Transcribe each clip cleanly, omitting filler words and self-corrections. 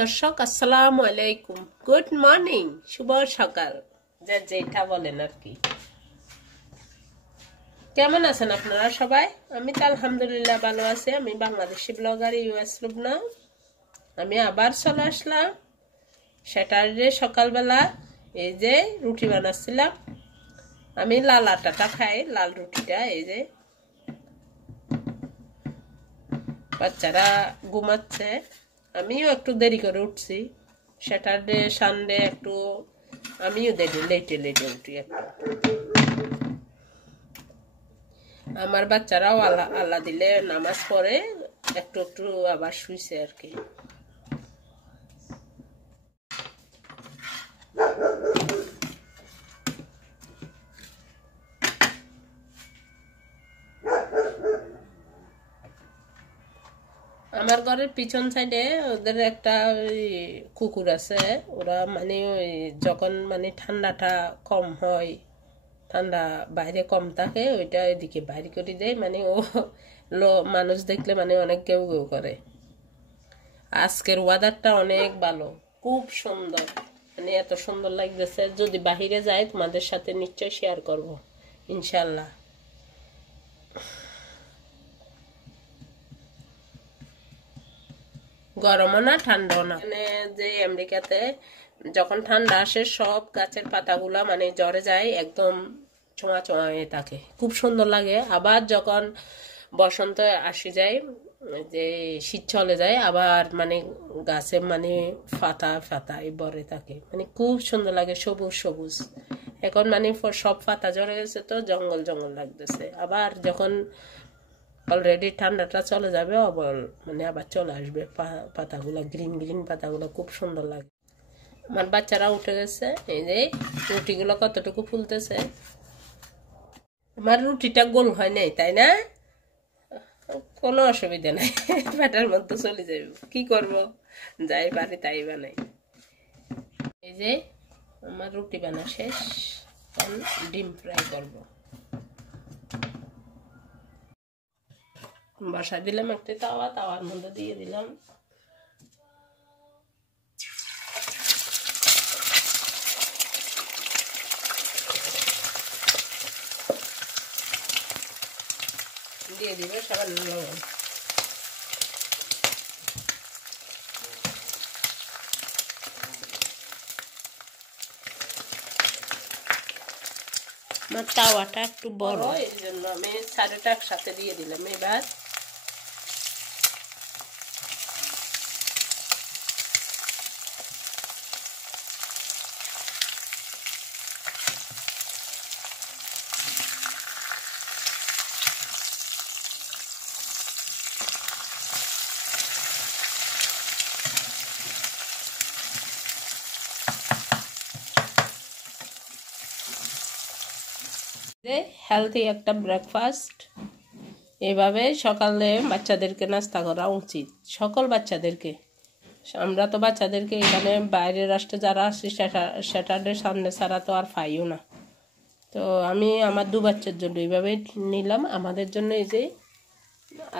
দর্শক আসসালামু আলাইকুম, গুড মর্নিং, শুভ সকাল, যে যেটা বলেন আর কি। কেমন আছেন আপনারা সবাই? আমি তো আলহামদুলিল্লাহ ভালো আছি। আমি বাংলাদেশি ব্লগার ইউএস লুবনা। আমি আবার চলে আসলাম স্যাটারডে সকালবেলা। এই যে রুটি বানাচ্ছিলাম, আমি লাল আটাটা খাই, লাল রুটিটা। এই যে বাচ্চারা ঘুমাচ্ছে, আমিও একটু দেরি করে উঠছি। স্যাটারডে সানডে একটু আমিও লেটে লেটে উঠি একটু। আমার বাচ্চারাও আল্লাহ আল্লাহ দিলে নামাজ পড়ে একটু একটু আবার শুইছে আর কি। আমার ঘরের পিছন সাইডে ওদের একটা কুকুর আছে। ওরা মানে ওই যখন মানে ঠান্ডাটা কম হয়, ঠান্ডা বাইরে কম থাকে, ওইটা এদিকে বাইরে করে দেয়। মানে ও মানুষ দেখলে মানে অনেক কেউ কেউ করে। আজকের ওয়েদারটা অনেক ভালো, খুব সুন্দর, মানে এত সুন্দর লাগতেছে। যদি বাহিরে যাই তোমাদের সাথে নিশ্চয় শেয়ার করব ইনশাল্লাহ। গরমও না ঠান্ডাও না। মানে যে আমেরিকাতে যখন ঠান্ডা আসে সব গাছের পাতাগুলা মানে ঝরে যায়, একদম ছোঁয়া ছোঁয়া হয়ে থাকে, খুব সুন্দর লাগে। আবার যখন বসন্ত আসে যায়, যে শীত চলে যায়, আবার মানে গাছে মানে পাতা পাতায় ভরে থাকে, মানে খুব সুন্দর লাগে, সবুজ সবুজ। এখন মানে সব পাতা ঝরে গেছে, তো জঙ্গল জঙ্গল লাগতেছে। আবার যখন অলরেডি ঠান্ডাটা চলে যাবে, মানে আবার চলে আসবে পাতাগুলো, গ্রিন গ্রিন পাতাগুলো, খুব সুন্দর লাগে। আমার বাচ্চারা উঠে গেছে। এই যে রুটিগুলো কতটুকু ফুলতেছে। আমার রুটিটা গোল হয় নাই, তাই না? কোনো অসুবিধা নাই, ব্যাটার মধ্যে চলে যাবে, কি করব, যাই পারি তাই বানাই। এই যে আমার রুটি বানা শেষ, ডিম ফ্রাই করব। বসা দিলাম একটা তাওয়া, তাওয়ার মধ্যে দিয়ে দিলাম দিয়ে দিবে সামান্য লবণ। আমার তাওয়াটা একটু বড়, এই জন্য আমি সাড়েটা একসাথে দিয়ে দিলাম। এবার হেলথি একটা ব্রেকফাস্ট। এভাবে সকালে বাচ্চাদেরকে নাস্তা করা উচিত, সকল বাচ্চাদেরকে। আমরা তো বাচ্চাদেরকে এখানে বাইরের রাষ্ট্রে যারা আসছি স্যাটারডে সানডে ছাড়া তো আর পাইও না। তো আমি আমার দু বাচ্চার জন্য এইভাবে নিলাম। আমাদের জন্য এই যে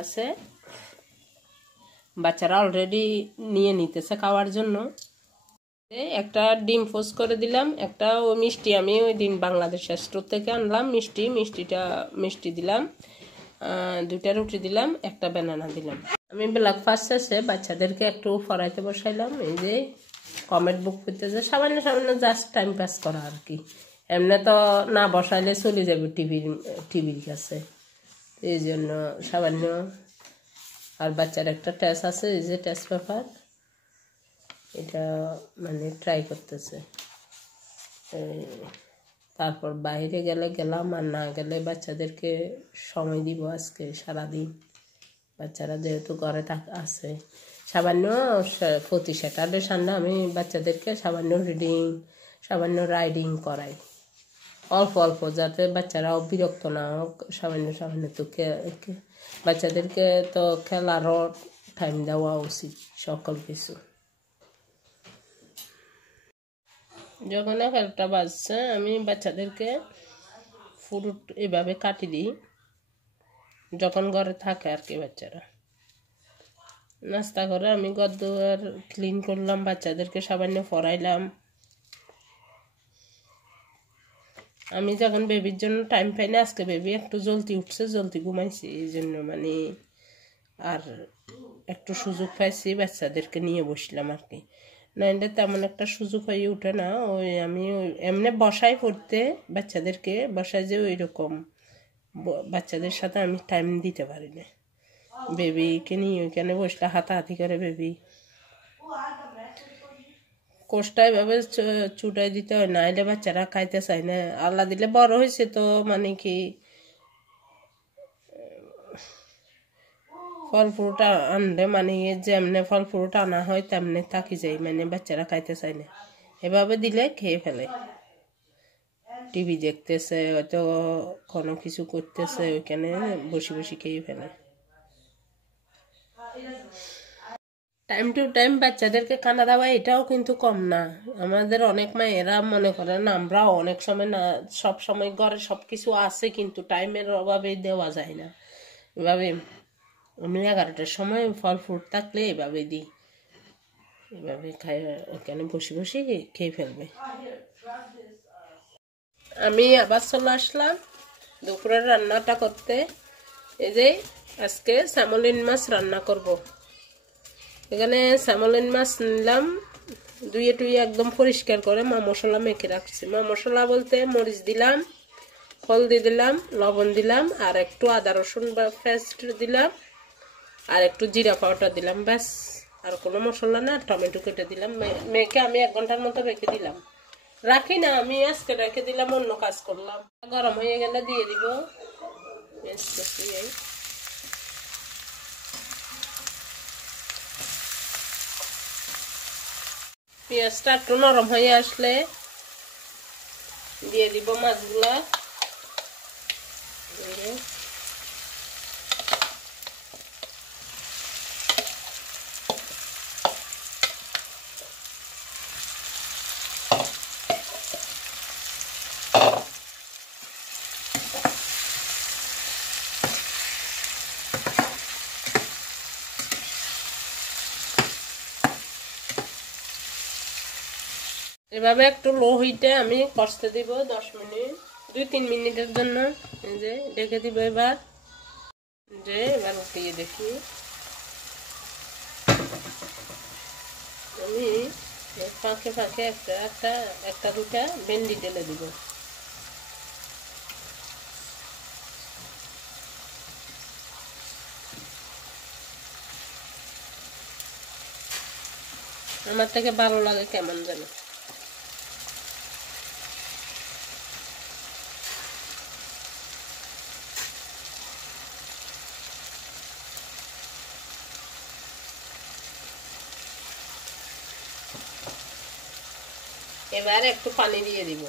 আছে, বাচ্চারা অলরেডি নিয়ে নিতেছে খাওয়ার জন্য। একটা ডিম পোচ করে দিলাম, একটা ও মিষ্টি আমি ওই দিন বাংলাদেশের স্টোর থেকে আনলাম, মিষ্টি দিলাম, দুইটা রুটি দিলাম, একটা ব্যানানা দিলাম। আমি ব্রেকফাস্ট শেষে বাচ্চাদেরকে একটু পড়াইতে বসাইলাম। এই যে কমেন্ট বুক করতেছে, সামান্য সামান্য জাস্ট টাইম পাস করা আর কি। এমনি তো না বসাইলে চলে যাবে টিভির কাছে, এই জন্য সামান্য। আর বাচ্চার একটা টেস্ট আছে, এই যে টেস্ট পেপার, এটা মানে ট্রাই করতেছে। তারপর বাইরে গেলাম, আর না গেলে বাচ্চাদেরকে সময় দিব আজকে সারাদিন। বাচ্চারা যেহেতু ঘরে আছে, সামান্য প্রতি স্যাটারডে সানডে আমি বাচ্চাদেরকে সামান্য রিডিং, সামান্য রাইডিং করাই, অল্প অল্প, যাতে বাচ্চারাও বিরক্ত না হোক। সামান্য সামান্য তো বাচ্চাদেরকে তো খেলারও টাইম দেওয়া উচিত, সকল কিছু। যখন 11টা বাজছে, আমি বাচ্চাদেরকে ফ্রুট এভাবে কাটি দিই, যখন ঘরে থাকে আর কি বাচ্চারা। নাস্তা করে আমি ঘর দুয়ার ক্লিন করলাম, বাচ্চাদেরকে সামান্য পড়াইলাম। আমি যখন বেবির জন্য টাইম পাই না, আজকে বেবি একটু জলদি উঠছে, জলদি ঘুমাইছি, এই জন্য মানে আর একটু সুযোগ পাইছি, বাচ্চাদেরকে নিয়ে বসলাম আর কি। নাইলে তেমন একটা সুযোগ হয়ে উঠে না। ওই আমি এমনি বসাই পড়তে, বাচ্চাদেরকে বসাই যে ওই রকম বাচ্চাদের সাথে আমি টাইম দিতে পারি না। বেবিকে নিয়ে ওইখানে বসলে হাতাহাতি করে বেবি, কোষ্টা এভাবে চুটাই দিতে হয়, নাইলে বাচ্চারা খাইতে চায় না। আল্লাহ দিলে বড় হয়েছে তো মানে কি ফল ফ্রুট আনলে মানে যেমনে ফল ফ্রুট আনা হয় তেমনি থাকি যায়, মানে বাচ্চারা খাইতে চায় না। এভাবে দিলে খেয়ে ফেলে, টিভি দেখতেছে হয়তো কোনো কিছু করতেছে, ওইখানে বসে বসে খেয়ে ফেলে। টাইম টু টাইম বাচ্চাদেরকে খানা দেওয়া এটাও কিন্তু কম না। আমাদের অনেক মায়েরা মনে করেন আমরাও অনেক সময় না, সব সময় ঘরে সব কিছু আছে কিন্তু টাইমের অভাবে দেওয়া যায় না। এভাবে আমি 11টার সময় ফল ফ্রুট থাকলে এভাবে দিই, এভাবে খায় এখানে বসে বসে খেয়ে ফেলবে। আমি আবার চলে আসলাম দুপুরের রান্নাটা করতে। এই যে আজকে স্যামলিন মাছ রান্না করব। এখানে স্যামলিন মাছ নিলাম, ধুয়ে টুয়ে একদম পরিষ্কার করে মা মশলা মেখে রাখছি। মা মশলা বলতে মরিচ দিলাম, হলদি দিলাম, লবণ দিলাম, আর একটু আদা রসুন পেস্ট দিলাম, আর একটু জিরা পাউডার দিলাম, ব্যাস। আর কোনো মশলা না, টমেটো কেটে দিলাম। মেখে আমি 1 ঘন্টার মতো রেখে দিলাম, রাখি না আমি, আজকে রেখে দিলাম, অন্য কাজ করলাম। গরম হয়ে গেলে দিয়ে দিব পেঁয়াজটা একটু নরম হয়ে আসলে দিয়ে দিব মাছগুলা। এভাবে একটু লো হিটে আমি কষতে দিব 10 মিনিট, 2-3 মিনিটের জন্য। এই যে ঢেকে দিব। এবার উঠিয়ে দেখি, আমি ফাঁকে ফাঁকে একটা দুটা ভেন্ডি ঢেলে দিব। আমার থেকে ভালো লাগে কেমন যেন। এবার একটু পানি দিয়ে দিব।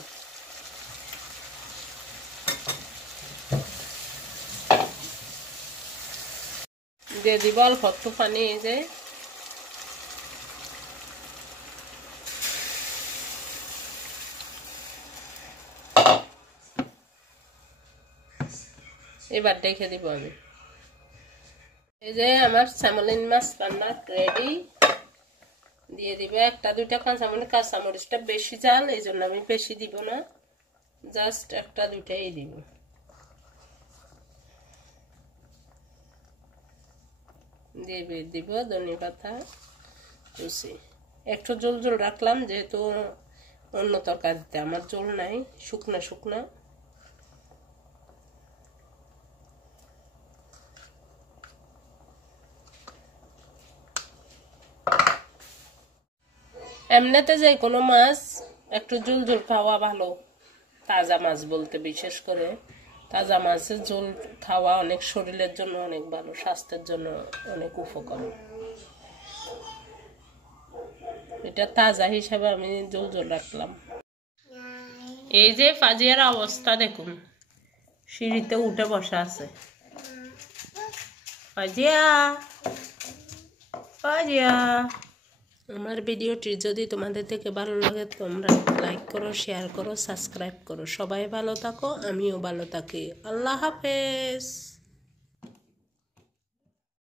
দিয়ে দিব অল্প একটু পানি। এই যে এবার দেখে দিব আমি। এই যে আমার স্যামলিন মাছ রান্না রেডি। দিয়ে দিব 1-2টা কাঁচামরিচ। কাঁচামরিচটা বেশি ঝাল, এই জন্য আমি বেশি দিব না, জাস্ট 1-2টাই দিব। দিয়ে দিব ধনে পাতা কুচি। একটু ঝোল ঝোল রাখলাম, যেহেতু অন্য তরকারিতে আমার ঝোল নাই, শুকনা শুকনা। এমনিতে যে কোনো মাছ একটু ঝোল ঝোল খাওয়া ভালো, তাজা মাছ বলতে বিশেষ করে তাজা মাছের ঝোল খাওয়া অনেক শরীরের জন্য অনেক ভালো, স্বাস্থ্যের জন্য অনেক উপকার। এটা তাজা হিসাবে আমি ঝোল ঝোল রাখলাম। এই যে ফাজিয়ার অবস্থা দেখুন, সিঁড়িতে উঠে বসা আছে। ফাজিয়া, ফাজিয়া। আমার ভিডিওটি যদি তোমাদের থেকে ভালো লাগে তোমরা লাইক করো, শেয়ার করো, সাবস্ক্রাইব করো। সবাই ভালো থাকো, আমিও ভালো থাকি। আল্লাহ হাফেজ।